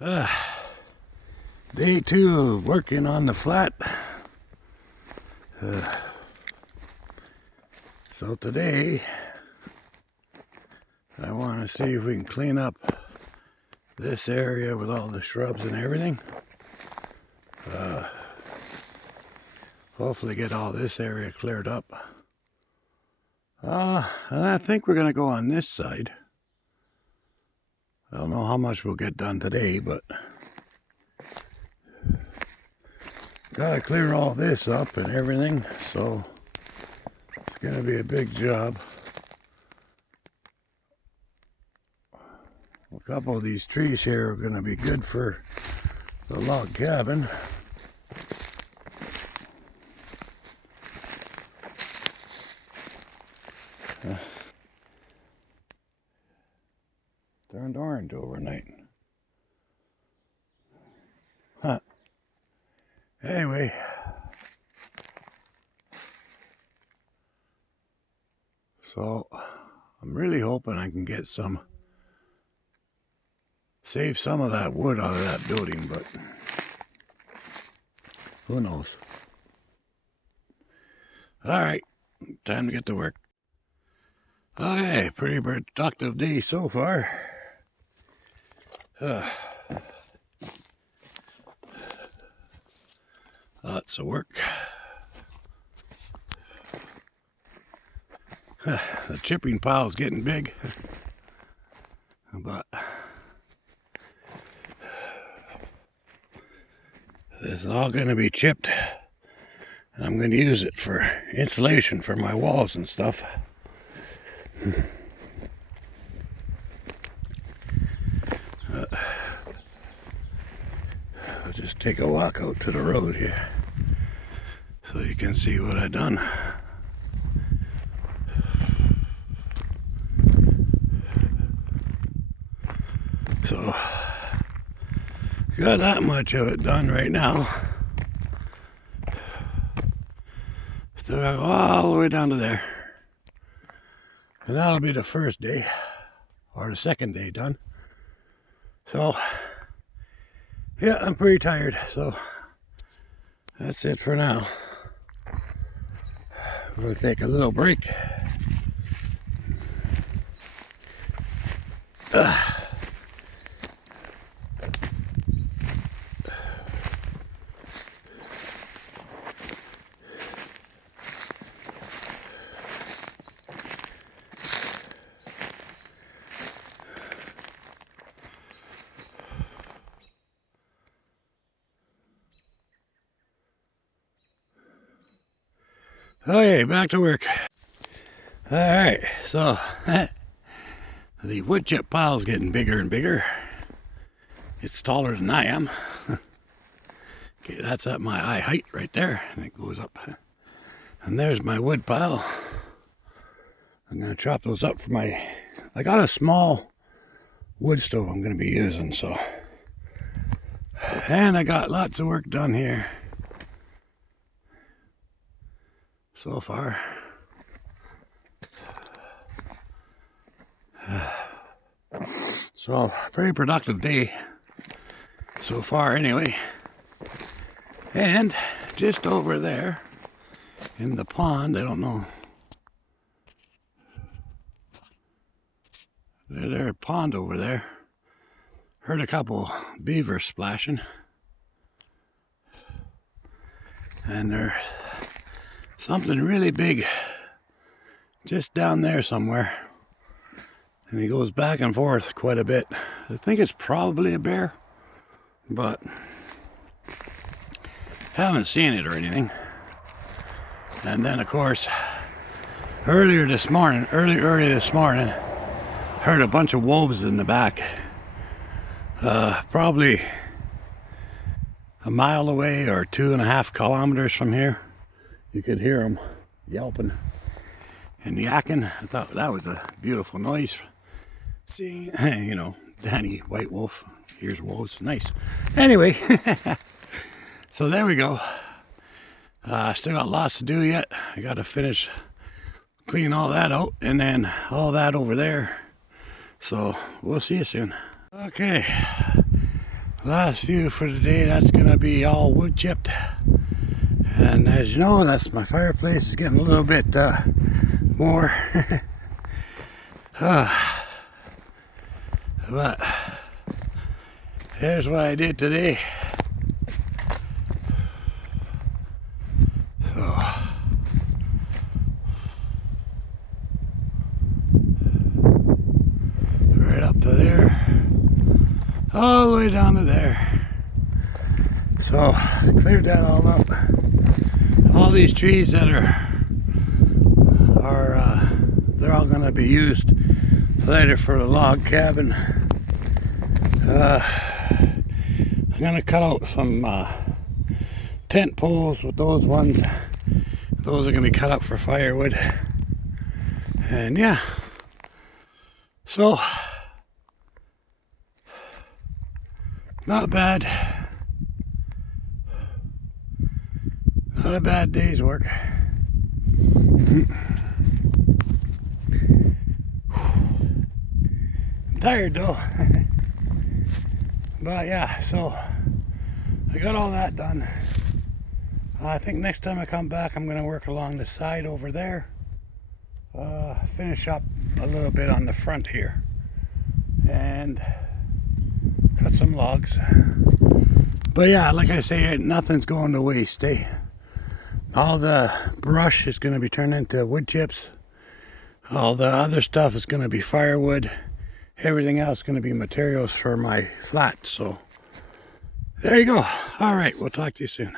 Day 2 of working on the flat. So today I want to see if we can clean up this area with all the shrubs and everything. Hopefully get all this area cleared up. And I think we're going to go on this side. I don't know how much we'll get done today, but gotta clear all this up and everything, so it's gonna be a big job. A couple of these trees here are gonna be good for the log cabin. Turned orange overnight. Huh. Anyway, so I'm really hoping I can get save some of that wood out of that building, but who knows. Alright, time to get to work. Okay, pretty productive day so far. Lots of work. The chipping pile's getting big, but this is all going to be chipped, and I'm going to use it for insulation for my walls and stuff. I'll just take a walk out to the road here so you can see what I've done. So, got that much of it done right now. Still got to go all the way down to there. And that'll be the first day, or the second day done. So, yeah, I'm pretty tired, so that's it for now. We're going to take a little break. Okay, back to work. Alright, so the wood chip pile's getting bigger and bigger. It's taller than I am. Okay, that's at my eye height right there, and it goes up. And there's my wood pile. I'm going to chop those up for I got a small wood stove I'm going to be using, so. And I got lots of work done here so far. So, pretty productive day so far anyway. And just over there in the pond, I don't know, there's a pond over there. Heard a couple beavers splashing. And there's something really big just down there somewhere. And he goes back and forth quite a bit. I think it's probably a bear, but haven't seen it or anything. And then of course, early this morning, heard a bunch of wolves in the back. Probably a mile away or 2.5 kilometers from here. You could hear them yelping and yakking. I thought that was a beautiful noise. Seeing, you know, Danny White Wolf hears wolves. Nice. Anyway, so there we go. Still got lots to do yet. I got to finish clean all that out, and then all that over there. So we'll see you soon. Okay, Last view for today, that's gonna be all wood chipped. And as you know, that's my fireplace is getting a little bit more. But here's what I did today. So right up to there, all the way down to there. So cleared that all up. All these trees that are they're all going to be used later for the log cabin. I'm going to cut out some tent poles with those ones. Those are going to be cut up for firewood. And yeah, so not bad. Not a bad day's work. I'm tired though. But yeah, so I got all that done. I think next time I come back I'm going to work along the side over there. Finish up a little bit on the front here. And cut some logs. But yeah, like I say, nothing's going to waste, eh? All the brush is going to be turned into wood chips. All the other stuff is going to be firewood. Everything else is going to be materials for my flat. So there you go. All right, we'll talk to you soon.